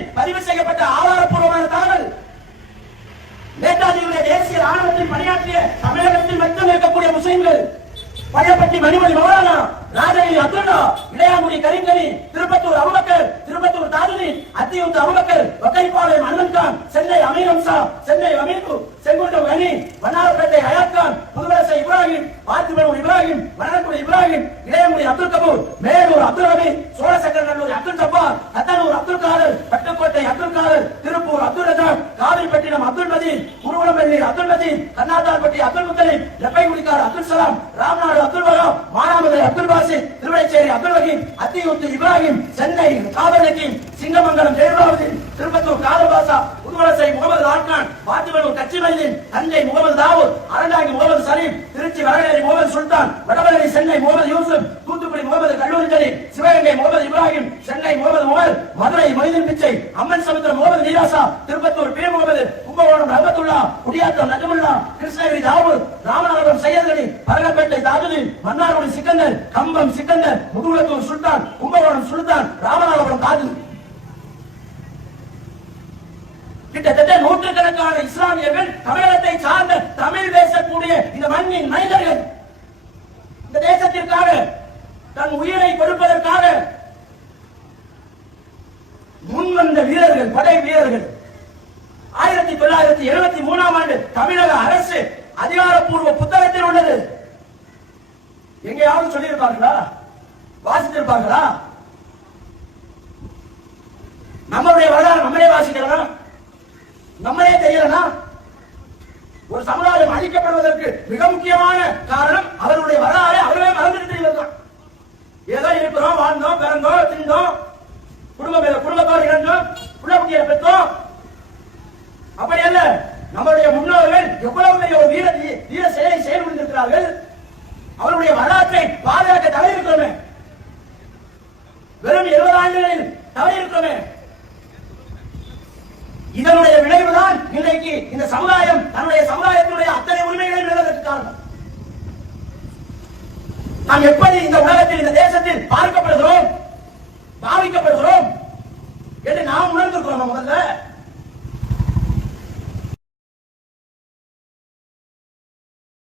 புத்தகத்தில் பதிவு செய்யப்பட்ட ஆதாரப்பூர்வமான தகவல். நேதாஜியுடைய தேசிய ராணுவத்தில் பணியாற்றிய தமிழகத்தில் மட்டும் இருக்கக்கூடிய முஸ்லிம்கள் பழையப்பட்டி மணிமொழி மௌலானா, ராஜகிரி அப்துல்லா, இளையாங்குடி கரீம்கனி, திருப்பத்தூர் அபுபக்கர், திருப்பத்தூர் தாஜுதீன், அத்தியூர் அபுபக்கர், வக்கைப்பாளையம் அண்ணன்கான், சென்னை அமீர் ஹம்சா, சென்னை அமீர்கு, செங்குன்றம் கனி, வண்ணாரப்பேட்டை ஹயாத்கான், புதுவலசை இப்ராஹிம், பாத்திமனூர் இப்ராஹிம், வனக்குடி இப்ராஹிம், இளையங்குடி அப்துல் கபூர், மேலூர் அப்துல் ரபி, சோழசக்கரநல்லூர் அப்துல் ஜப்பார், கத்தனூர் அப்துல் காதர், பட்டுக்கோட்டை அப்துல் காதர், திருப்பூர் அப்துல் ரஜாக், காவிரிப்பட்டினம் அப்துல் மஜீத், குருகுளம்பள்ளி அப்துல் மஜீத், கர்நாத்தார்பட்டி அப்துல் முத்தலிப், லெப்பைக்குடிக்கார் அப்துல் சலாம், ராம்நாடு அப்துல் வகாப், மானாமதுரை அப்துல் பாசித், திருவள்ளிச்சேரி அப்துல் வகீம், அத்தியூத்து இப்ராஹிம், சென்னை காதலக்கீம், சிங்கமங்கலம் ஜெயபாபுதீன், திருப்பத்தூர் காதல்பாசா, புதுவலசை முகமது ஆட்கான், பாத்திமனூர் கச்சிமைதீன், தஞ்சை முகமது தாவூத், அரண்டாங்கி முகமது சலீம், திருச்சி வரவேரி முகமது சுல்தான், வடபழனி சென்னை முகமது யூசுப், தூத்துக்குடி முகமது கல்லூரி ஜலீல், சிவகங்கை முகமது இப்ராஹிம், சென்னை முகமது உமர், மதுரை மொய்தீன் பிச்சை, அம்மன் சமுத்திரம் முகமது நீராசா, திருப்பத்தூர் பி முகமது, கும்பகோணம் ரஹமத்துல்லா, குடியாத்தம் நஜமுல்லா, கிருஷ்ணகிரி தாவூத், ராமநாதபுரம் சையத்கனி, பரங்கப்பேட்டை தாஜுதீன், மன்னார்குடி சிக்கந்தர், கம்பம் சிக்கந்தர், முதுகுளத்தூர் சுல்தான், கும்பகோணம் சுல்தான், ராமநாதபுரம் தாஜுதீன். கிட்டத்தட்ட நூற்றுக்கணக்கான இஸ்லாமியர்கள் தமிழகத்தை சார்ந்த தமிழ் பேசக்கூடிய இந்த மண்ணின் மனிதர்கள் இந்த தேசத்திற்காக தன் உயிரை கொடுப்பதற்காக முன்வந்த வீரர்கள், படை வீரர்கள். 1973ஆம் ஆண்டு தமிழக அரசு அதிகாரப்பூர்வ புத்தகத்தில் உள்ளது. எங்கேயாவது சொல்லியிருப்பார்களா? வாசித்திருப்பார்களா? நம்மளுடைய வரலாறு நம்மளே வாசிக்கலாம், நம்மளே தெரியலனா? ஒரு சமுதாயம் அழிக்கப்படுவதற்கு மிக முக்கியமான காரணம் அவருடைய வரலாறு அவர்களே மறந்துட்டு தெரியலாம். ஏதோ இருக்கிறோம், வாழ்ந்தோம், பிறந்தோம், திண்டோம், குடும்பத்தோடு இறந்தோம், புள்ளக்குட்டியை பெற்றோம். அப்படி அல்ல. நம்முடைய முன்னோர்கள் எவ்வளவு பெரிய ஒரு வீர செயலை செயல்படுத்திருக்கிறார்கள். அவருடைய வரலாற்றை பாதுகாக்க தவறியிருக்கிறோமே, வெறும் 20 ஆண்டுகளில் தவறியிருக்கிறோமே. இதனுடைய விளைவுதான் இன்றைக்கு இந்த சமுதாயம் தன்னுடைய சமுதாயத்தினுடைய அத்தனை உரிமைகளை நிலவதற்கு காரணம். நாம் எப்படி இந்த உலகத்தில், இந்த தேசத்தில் பார்க்கப்படுகிறோம்?